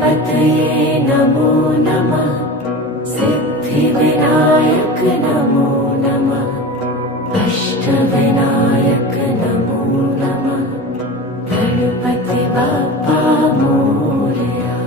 गणपतये नमो नमः। सिद्धिविनायक नमो नमः। अष्टविनायक नमो नमः। गणपति बाप्पा मोरया।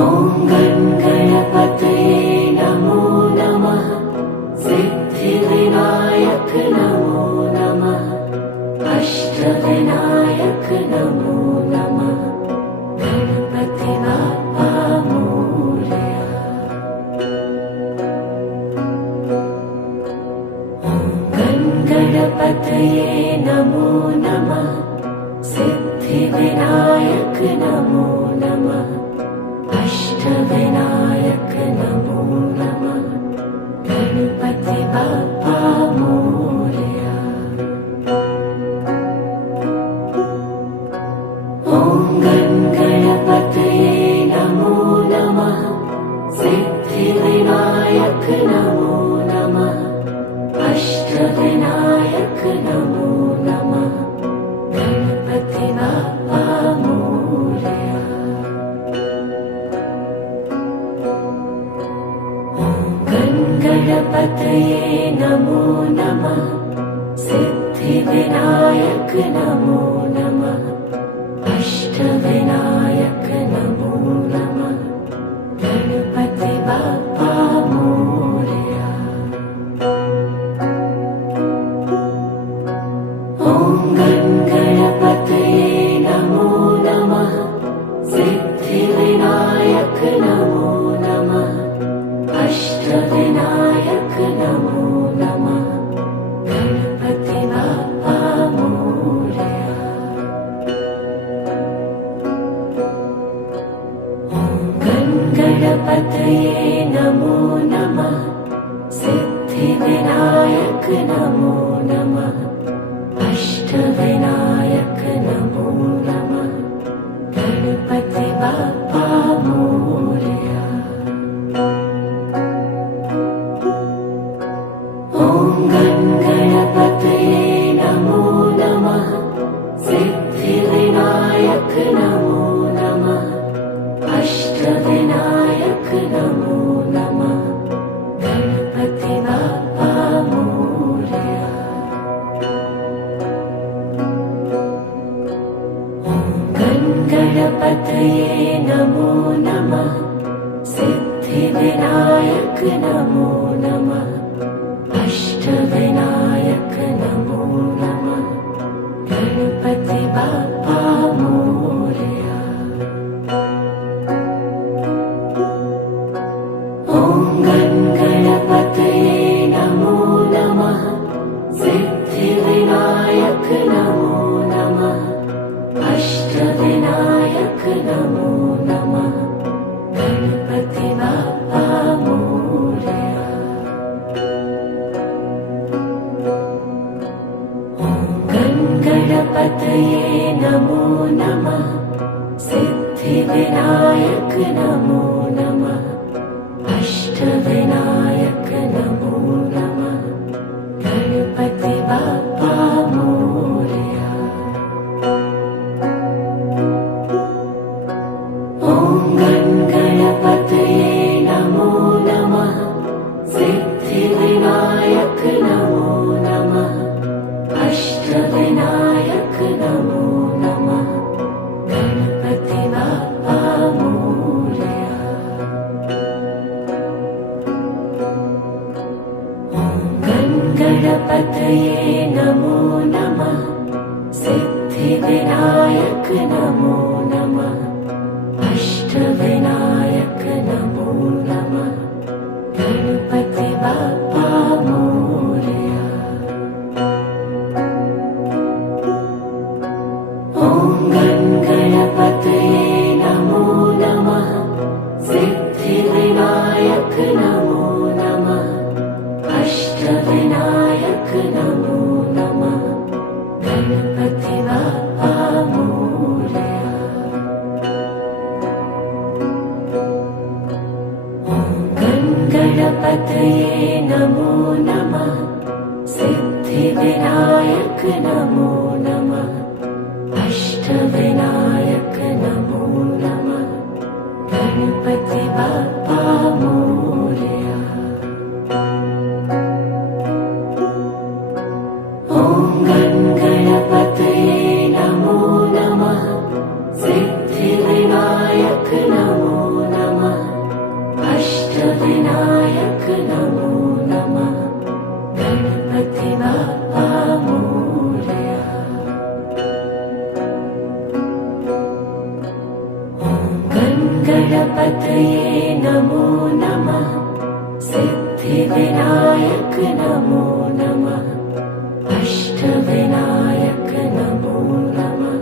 ॐ गणपतये नमो नमः। सिद्धिविनायक नमो नमः। अष्टविनायक नमो नमः। गणपति बाप्पा मोरया। ॐ गणपतये नमो नमः। सिद्धिविनायक नमो नमः। अष्टविनायक नमो नमः। गणपति बाप्पा मोरया। ॐ गणपतये नमो नमः। सिद्धिविनायक नमो नमः। अष्टविनायक नमो नमः। गणपति बाप्पा मोरया। गणपतये नमो नमः। सिद्धिविनायक नमो नमः। अष्टविनायक नमो नमः। गणपति बाप्पा मोरया। ॐ गणपतये नमो नमः। सिद्धिविनायक नमो नमः। अष्टविनायक नमो नमः। गणपति बाप्पा मोरया। ॐ गणपतये नमो नमः। सिद्धिविनायक नमो नमः। अष्टविनायक नमो नमः। गणपति बाप्पा मोरया। ॐ गणपतये नमो नमः। सिद्धिविनायक नमो नमः। अष्टविनायक नमो नमः। गणपति बाप्पा मोरया। ॐ गणपतये नमो नमः। सिद्धिविनायक नमो नमः। अष्टविनायक नमो नमः। गणपति बाप्पा मोरया। ॐ गणपतये नमो नमः। सिद्धिविनायक नमो नमः। अष्टविनायक नमो नमः। गणपति बाप्पा मोरया। गणपतये नमो नमः। सिद्धिविनायक नमो नमः। अष्टविनायक नमो नमः। गणपति बाप्पा मोरया। ॐ गणपतये नमो नमः। सिद्धिविनायक नमो नमः। अष्टविनायक नमो नमः। गणपति बाप्पा मोरया। ॐ गणपतये नमो नमः। सिद्धिविनायक नमो नमः। अष्टविनायक नमो नमः। गणपति बाप्पा मोरया। ॐ गणपतये नमो नमः। सिद्धिविनायक नमो नमः। अष्टविनायक नमो नमः। गणपति बाप्पा मोरया। ॐ गणपतये नमो नमः। सिद्धिविनायक नमो नमः। अष्ट अष्टविनायक नमो नमः। गणपति बाप्पा मोरया। ॐ गणपतये नमो नमः। सिद्धिविनायक नमो नमः। अष्टविनायक नमो नमः। गणपति बाप्पा मोरया। गणपतये नमो नमः। सिद्धिविनायक नमो नमः। अष्टविनायक नमो नमः।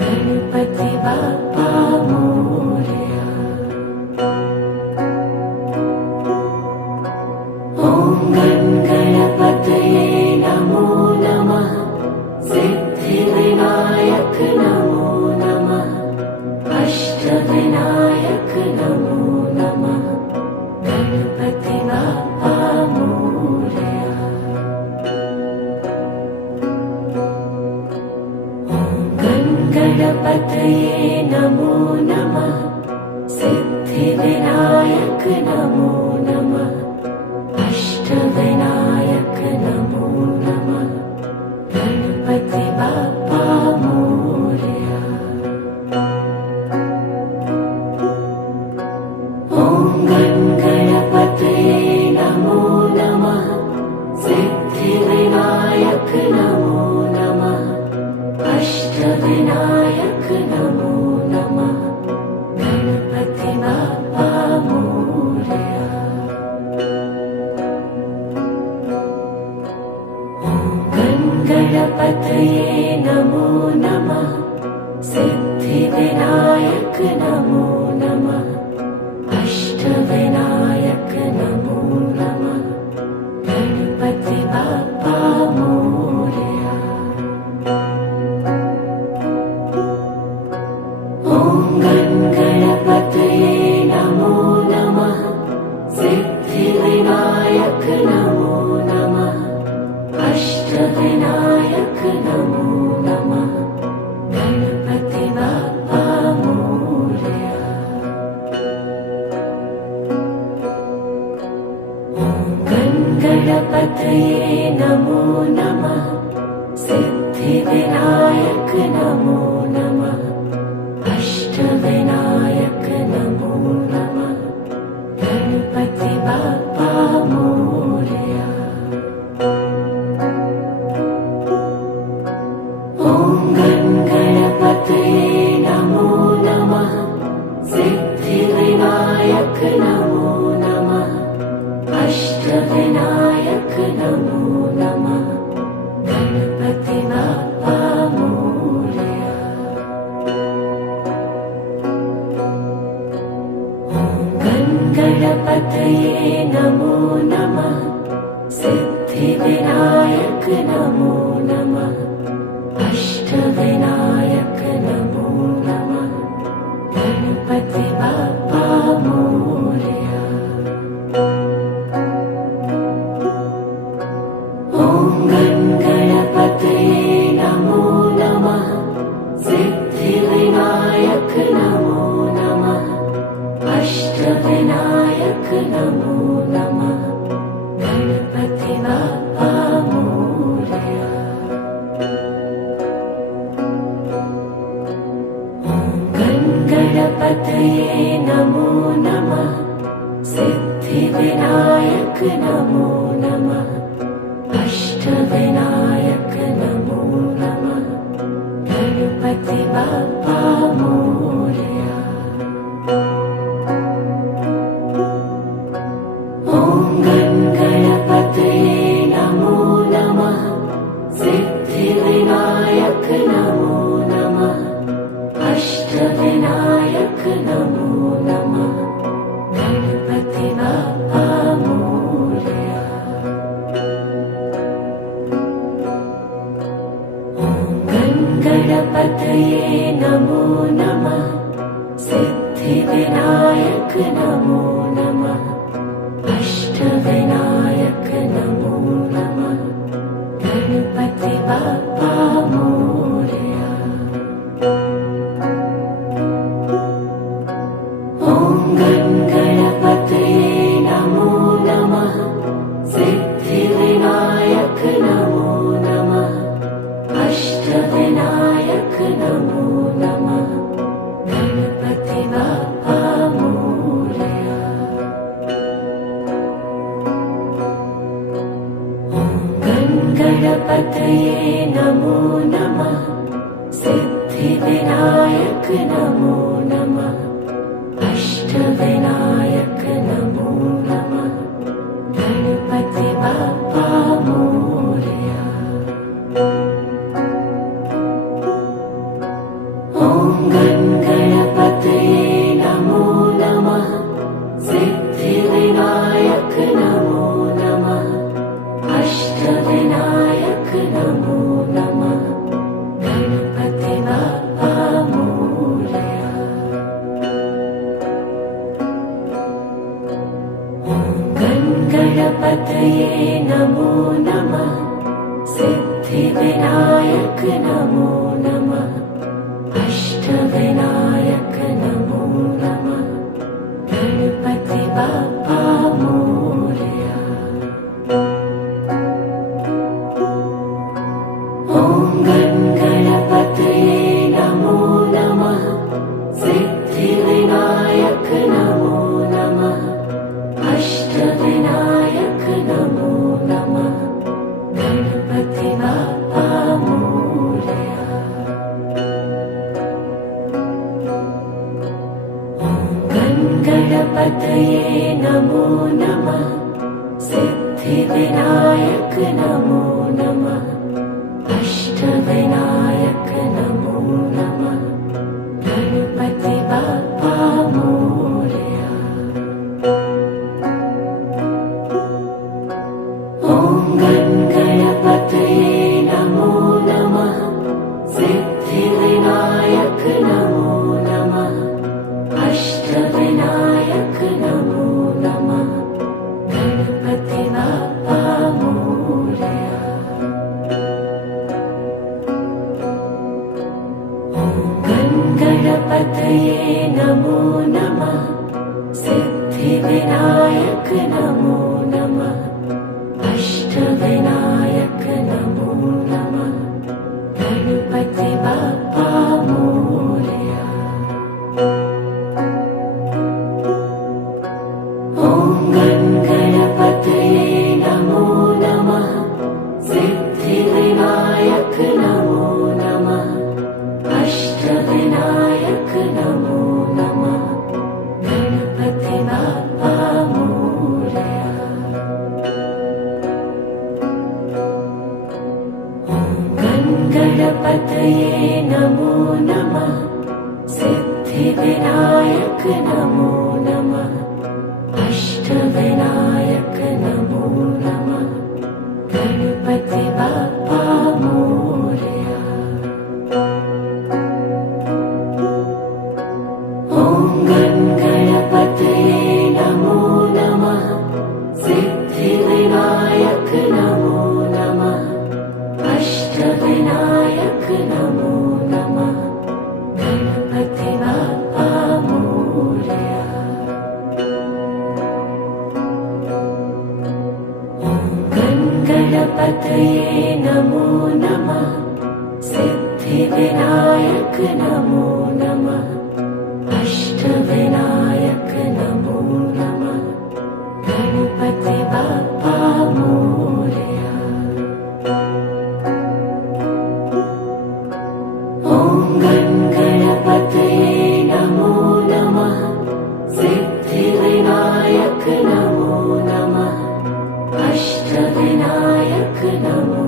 गणपति बाप्पा मोरया। ॐ गणपतये नमो नमः। सिद्धिविनायक नमो नमः। अष्टविनायक नमो नमः। गणपति बाप्पा मोरया। गणपतये नमो नमः। सिद्धिविनायक नमो नमः। अष्टविनायक नमो नमः। गणपति बाप्पा मोरया। ॐ गणपतये नमो नमः। सिद्धिविनायक नमो नमः। अष्टविनायक नमो नमः। गणपति बाप्पा मोरया। गणपतये नमो नमः। सिद्धिविनायक नमो नमः। अष्टविनायक नमो नमः। गणपति बाप्पा मोरया। ॐ गणपतये नमो नमः। सिद्धिविनायक नमो नमः। अष्टविनायक नमो नमः। गणपति बाप्पा मोरया। गणपतये नमो नमः। सिद्धिविनायक नमो नमः। अष्टविनायक नमो नमः। गणपति बाप्पा मोरया। ॐ गणपतये नमो नमः। सिद्धिविनायक नमो नमः। अष्टविनायक नमो नमः। गणपति बाप्पा मोरया। गणपतये नमो नमः। सिद्धिविनायक नमो नमः। अष्टविनायक नमो नमः। गणपति बाप्पा मोरया। ॐ गणपतये नमो नमः। सिद्धिविनायक नमो नमः। अष्टविनायक नमो नमः। गणपति बाप्पा मोरया। गणपतये नमो नमः। सिद्धिविनायक नमो नमः। अष्टविनायक नमो नमः। गणपति बाप्पा मोरया। ॐ गणपतये नमो नमः। सिद्धिविनायक नमो नमः। अष्टविनायक नमो नमः। गणपति बाप्पा मोरया। गणपतये नमो नमः। सिद्धिविनायक नमो नमः। अष्टविनायक नमो नमः। गणपति बाप्पा मोरया। गणपतये नमो नमः सिद्धिविनायक नमो नमः अष्टविनायक नमो नमः गणपति बाप्पा मोरया। ॐ गणपतये नमो नमः सिद्धिविनायक नमो नमः अष्टविनायक नमो नमः गणपति बाप्पा मोरया। ॐ गणपतये नमो नमः सिद्धिविनायक नमो नमः अष्टविनायक नमो नमः गणपति बाप्पा मोरया। ॐ गणपतये नमो नमः सिद्धिविनायक नमो नमः अष्टविनायक नमो नमः गणपति बाप्पा मोरया। ॐ गणपतये नमो नमः सिद्धिविनायक नमो नमः अष्टविनायक नमो नमः गणपति बाप्पा मोरया। ॐ गणपतये नमो नमः सिद्धिविनायक नमो नमः अष्टविनायक नमो नमः गणपति बाप्पा मोरया। ॐ गणपतये नमो नमः सिद्धिविनायक नमो नमः अष्टविनायक नमो नमः गणपति बाप्पा मोरया। ॐ गणपतये नमो नमः सिद्धिविनायक नमो नमः अष्टविनायक नमो नमः गणपति बाप्पा मोरया। ॐ गणपतये नमो नमः सिद्धिविनायक नमो नमः अष्टविनायक नमो नमः गणपति बाप्पा मोरया। ॐ गणपतये नमो नमः सिद्धिविनायक नमो नमः अष्टविनायक नमो नमः गणपति बाप्पा मोरया। ॐ गणपतये नमो नमः सिद्धिविनायक नमो नमः अष्टविनायक नमो नमः गणपति बाप्पा मोरया। ॐ गणपतये नमो नमः सिद्धिविनायक नमो नमः अष्टविनायक नमो